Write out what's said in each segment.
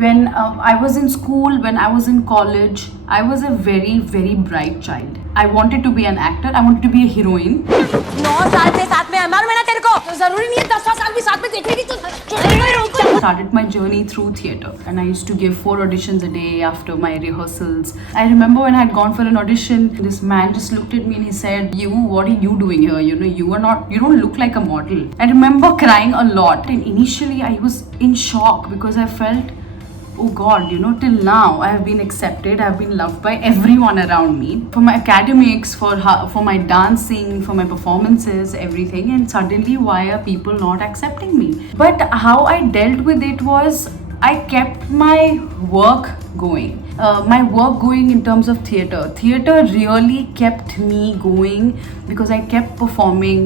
When I was in school, when I was in college, I was a very, very bright child. I wanted to be an actor. I wanted to be a heroine. 9 साल से साथ में है, मालूम है ना तेरे को? तो जरूरी नहीं है 10 साल भी साथ में देखेगी तो Started my journey through theatre, and I used to give 4 auditions a day after my rehearsals. I remember when I had gone for an audition, this man just looked at me and he said, "You, what are you doing here? You know, you don't look like a model." I remember crying a lot, and initially I was in shock because I felt, oh God, you know, till now I have been accepted, I have been loved by everyone around me, for my academics, for my dancing, for my performances, everything, and suddenly why are people not accepting me? But how I dealt with it was I kept my work going. My work going in terms of theatre. Theatre really kept me going because I kept performing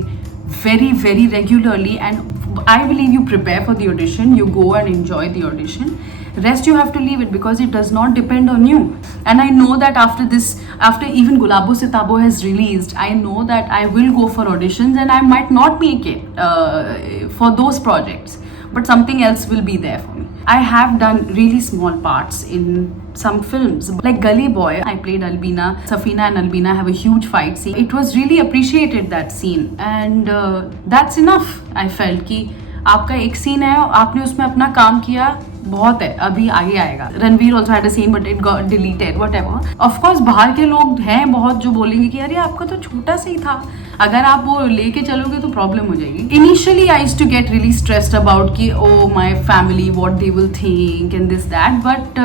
very, very regularly, and I believe you prepare for the audition, you go and enjoy the audition. Rest you have to leave it because it does not depend on you. And I know that after this, after even Gulabo Sitabo has released, I know that I will go for auditions and I might not make it for those projects, but something else will be there for me. I have done really small parts in some films like Gully Boy. I played Albina. Safina and Albina have a huge fight scene. It was really appreciated, that scene, and that's enough. I felt कि आपका एक scene है, आपने उसमें अपना काम किया, बहुत है, अभी आगे आएगा. Ranveer also had a scene but it got deleted, whatever. Of course बाहर के लोग हैं बहुत जो बोलेंगे कि अरे आपका तो छोटा सा ही था, अगर आप वो लेके चलोगे तो प्रॉब्लम हो जाएगी. Initially I used to get really stressed about कि oh my family what they will think and this that, but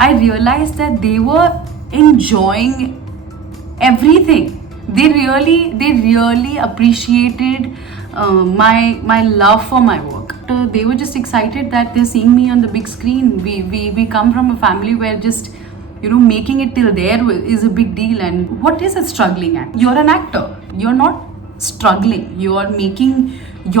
I realised that they were enjoying everything. They really appreciated my love for my work. They were just excited that they're seeing me on the big screen. We come from a family where just, you know, making it till there is a big deal. And what is a struggling act? You're an actor. You're not struggling. You're making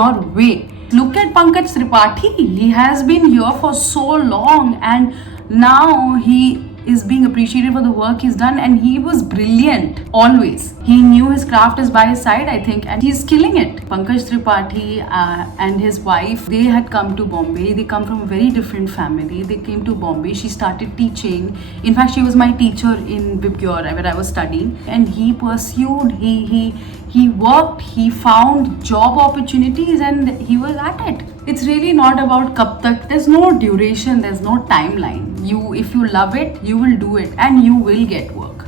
your way. Look at Pankaj Tripathi. He has been here for so long, and now he is being appreciated for the work he's done, and he was brilliant always. He knew his craft is by his side, I think, and he's killing it. Pankaj Tripathi and his wife, they had come to Bombay. They come from a very different family. They came to Bombay. She started teaching. In fact, she was my teacher in Bibgyor where I was studying, and he pursued, he worked, he found job opportunities, and he was at it. It's really not about kab tak. There's no duration, there's no timeline. If you love it, you will do it, and you will get work.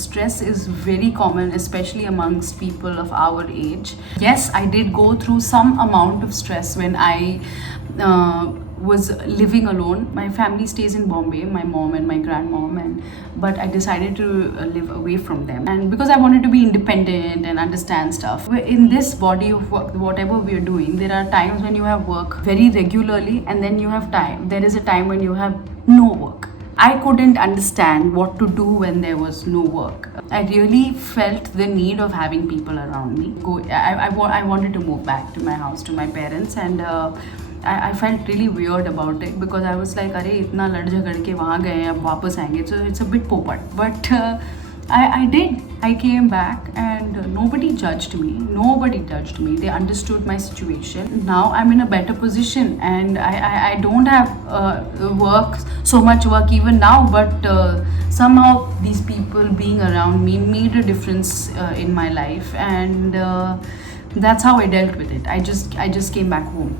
Stress is very common, especially amongst people of our age. Yes, I did go through some amount of stress when I was living alone. My family stays in Bombay, my mom and my grandmom, but I decided to live away from them, and because I wanted to be independent and understand stuff. In this body of work, whatever we are doing, there are times when you have work very regularly, and then you have time. There is a time when you have no work. I couldn't understand what to do when there was no work. I really felt the need of having people around me. I wanted to move back to my house, to my parents, and I felt really weird about it because I was like, अरे इतना लड़ झगड़ के वहाँ गए, अब वापस आएंगे, so it's a bit पोपट. But I did. I came back, and nobody judged me. They understood my situation. Now I'm in a better position, and I don't have work, so much work even now, but somehow these people being around me made a difference in my life, and that's how I dealt with it. I just came back home.